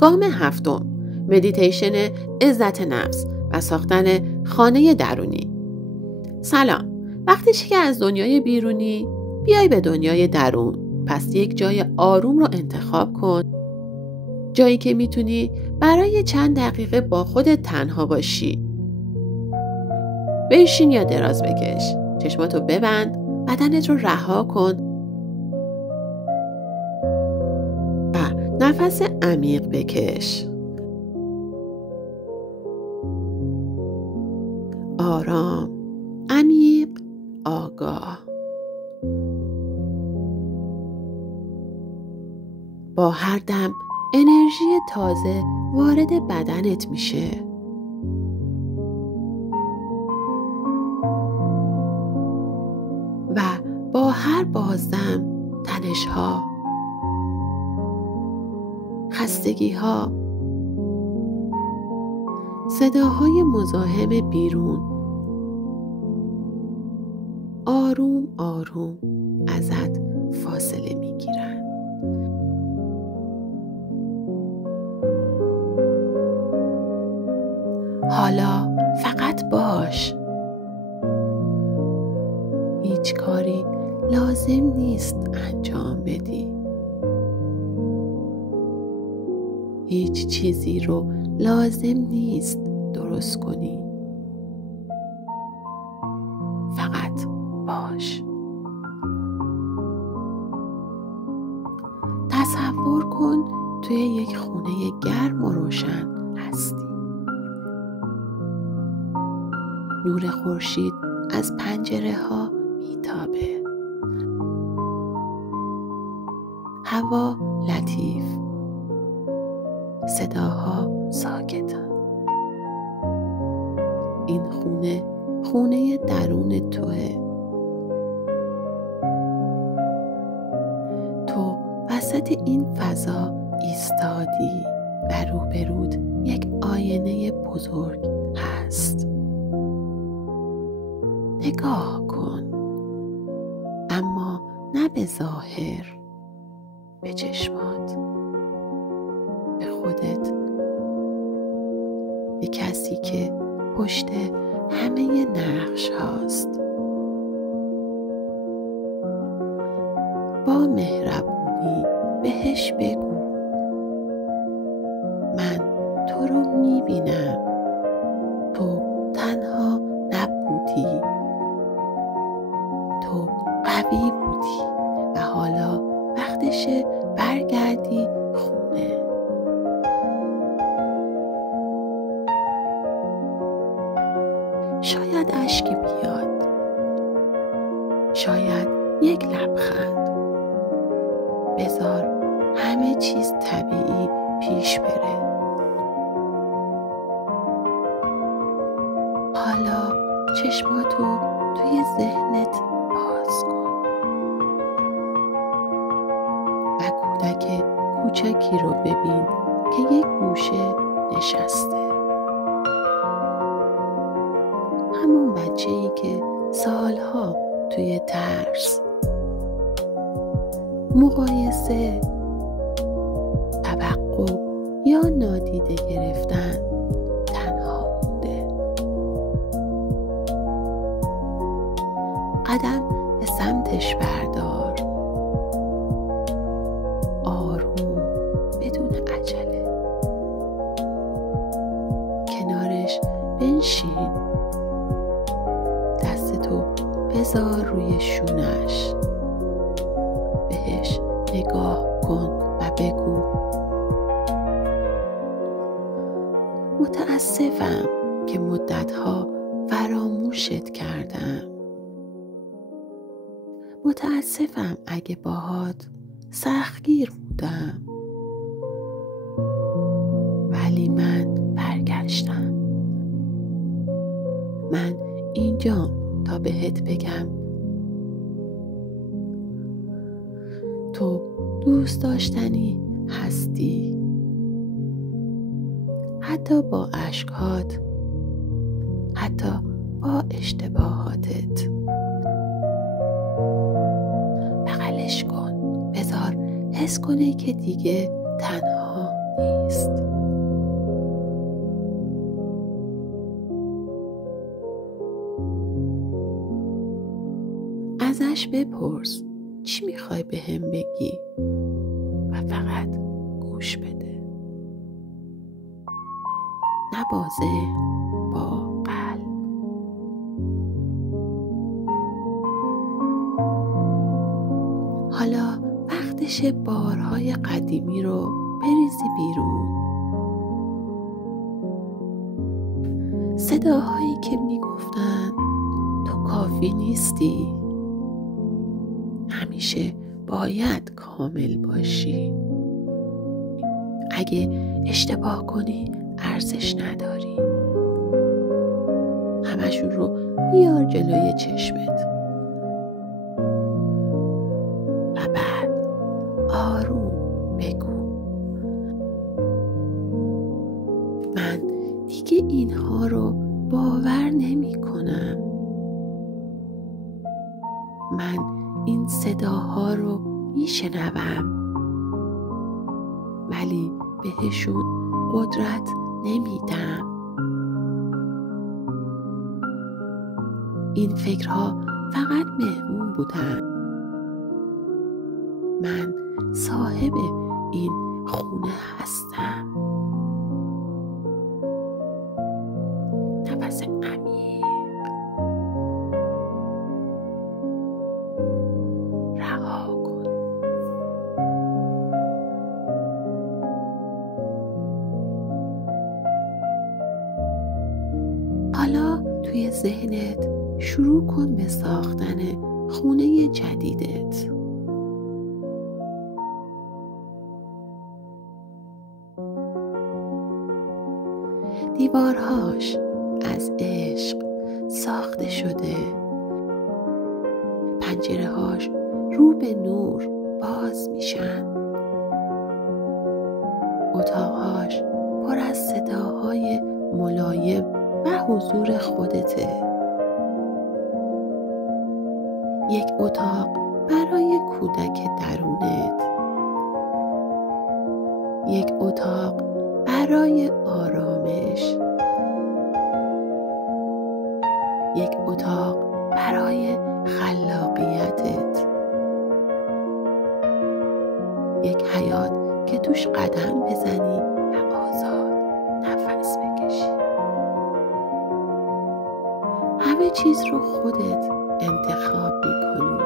گام 7: مدیتیشن عزت نفس و ساختن خانه درونی. سلام. وقتی که از دنیای بیرونی بیای به دنیای درون، پس یک جای آروم رو انتخاب کن. جایی که میتونی برای چند دقیقه با خودت تنها باشی. بنشین یا دراز بکش. چشماتو ببند، بدنت رو رها کن و نفس عمیق بکش. آرام، عمیق، آگاه. با هر دم انرژی تازه وارد بدنت میشه. و با هر بازدم تنش‌ها، خستگی‌ها، صداهای مزاحم بیرون آروم آروم ازت فاصله میگیرن. حالا فقط باش. هیچ کاری لازم نیست انجام بدی. هیچ چیزی رو لازم نیست درست کنی. فقط باش. تصور کن توی یک خونه گرم و روشن هستی. نور خورشید از پنجره ها میتابه. هوا لطیف. صداها ساکتن. این خونه درون توه. تو وسط این فضا ایستادی و روبرود یک آینه بزرگ هست. نگاه کن، اما نه به ظاهر، به چشمات، به خودت، به کسی که پشت همه نقش هاست. با مهربونی بهش بگو: من تو رو میبینم. تو تنها نبودی. تو قوی بودی و حالا وقتشه برگردی خونه. شاید اشکی بیاد. شاید یک لبخند. بذار همه چیز طبیعی پیش بره. حالا چشماتو توی ذهنت باز کن و کودک کوچکی رو ببین که یک گوشه نشسته. همون بچه‌ای که سالها توی ترس، مقایسه، توقع یا نادیده گرفتن تنها مونده. قدم به سمتش بردار. آروم، بدون عجله. کنارش بنشین. دستتو بذار روی شونش. بهش نگاه کن و بگو: متاسفم که مدتها فراموشت کردم. متاسفم اگه باهات سختگیر بودم. ولی من برگشتم. من اینجام تا بهت بگم تو دوست داشتنی هستی. حتی با اشکات، حتی با اشتباهاتت. بغلش کن. بذار حس کنه که دیگه تنها نیست. ازش بپرس چی میخوای بهم بگی و فقط گوش بده. نه با ذهن، با قلب. حالا وقتشه بارهای قدیمی رو بریزی بیرون. صداهایی که میگفتن تو کافی نیستی، همیشه باید کامل باشی، اگه اشتباه کنی ارزش نداری. همشون رو بیار جلوی چشمت و بعد آروم بگو من دیگه اینها رو باور نمی کنم. من این صداها رو می شنوم ولی بهشون قدرت نمیدم. این فکرها فقط مهمون بودن. من صاحب این خونه هستم. نفس عمیق. رها کن. حالا توی ذهنت شروع کن به ساختن خونه جدیدت. دیوارهاش از عشق ساخته شده، پنجرهاش رو به نور باز میشن، اتاقهاش پر از صداهای ملایم و حضور خودته. یک اتاق برای کودک درونت، یک اتاق برای آرامش، یک اتاق برای خلاقیتت، یک حیات که توش قدم بزنی و آزاد نفس بکشی. همه چیز رو خودت انتخاب میکنی.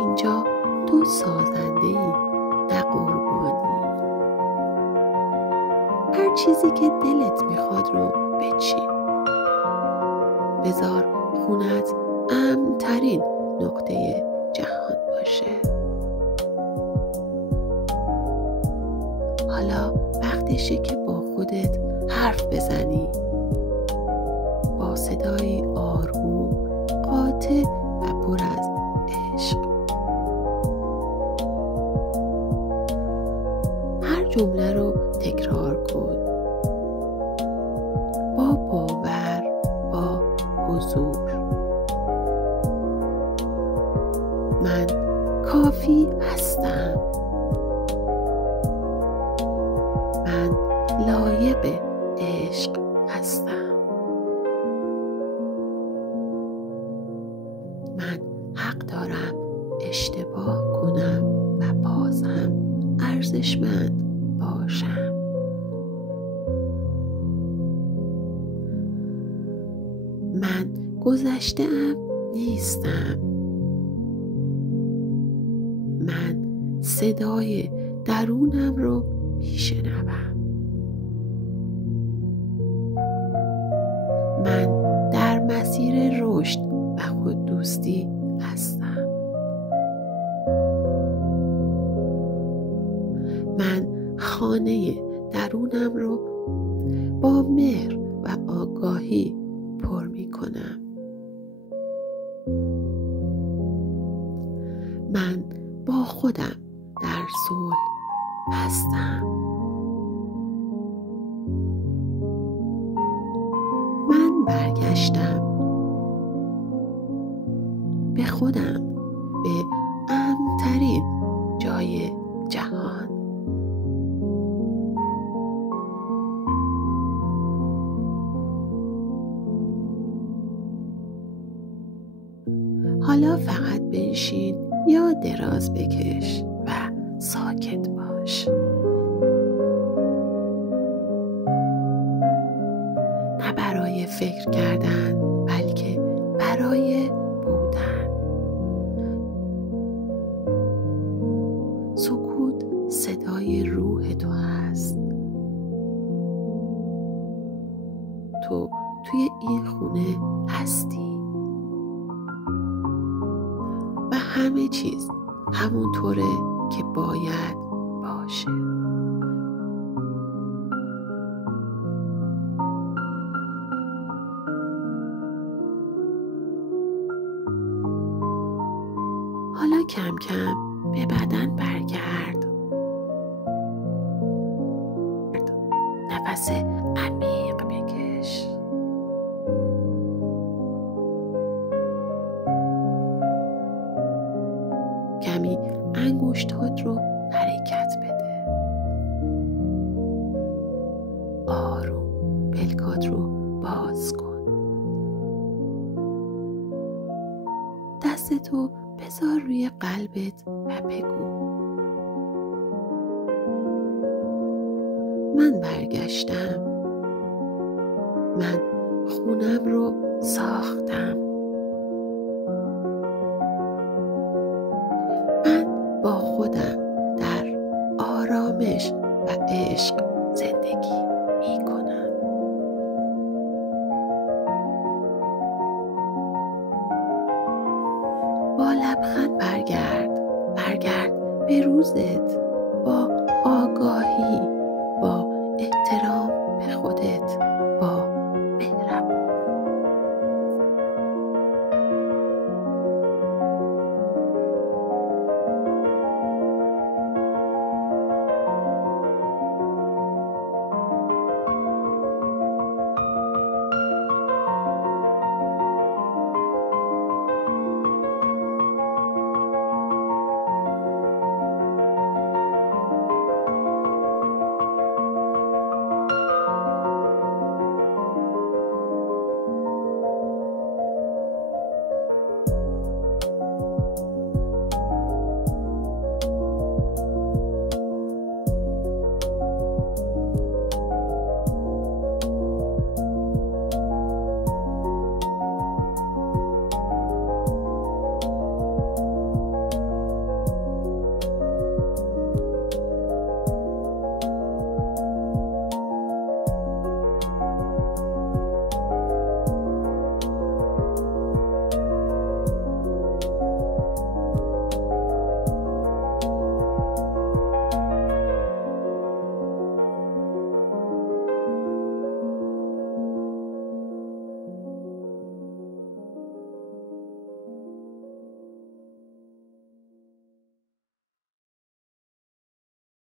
اینجا تو سازنده‌ای، نه قربانی. هر چیزی که دلت میخواد رو بچین. بذار خونت امن‌ترین نقطه جهان باشه. حالا وقتشه که با خودت حرف بزنی، با صدای آروم، قاطع و پر از عشق. هر جمله رو تکرار کن، با باور، با حضور. من کافی هستم. من لایق عشق هستم. من حق دارم اشتباه کنم و بازم ارزشمند باشم. من گذشته‌ام نیستم. من صدای درونم رو میشنوم. من در مسیر رشد و خوددوستی هستم. من خانه درونم رو با مهر و آگاهی پر می کنم. من با خودم در صلح هستم. من برگشتم به خودم، به امن‌ترین جای جهان. حالا دراز بکش و ساکت باش. نه برای فکر کردن، بلکه برای بودن. سکوت صدای روح تو هست. تو توی این خونه هستی و همه چیز همونطوره که باید باشه. حالا کم کم به بدن برگرد. نفس عمیق بکش. کمی انگشتات رو حرکت بده. آروم پلکات رو باز کن. دستتو بذار روی قلبت و بگو من برگشتم. من خونم رو ساختم. من با خودم در آرامش و عشق زندگی می کنم. با لبخند برگرد به روزت.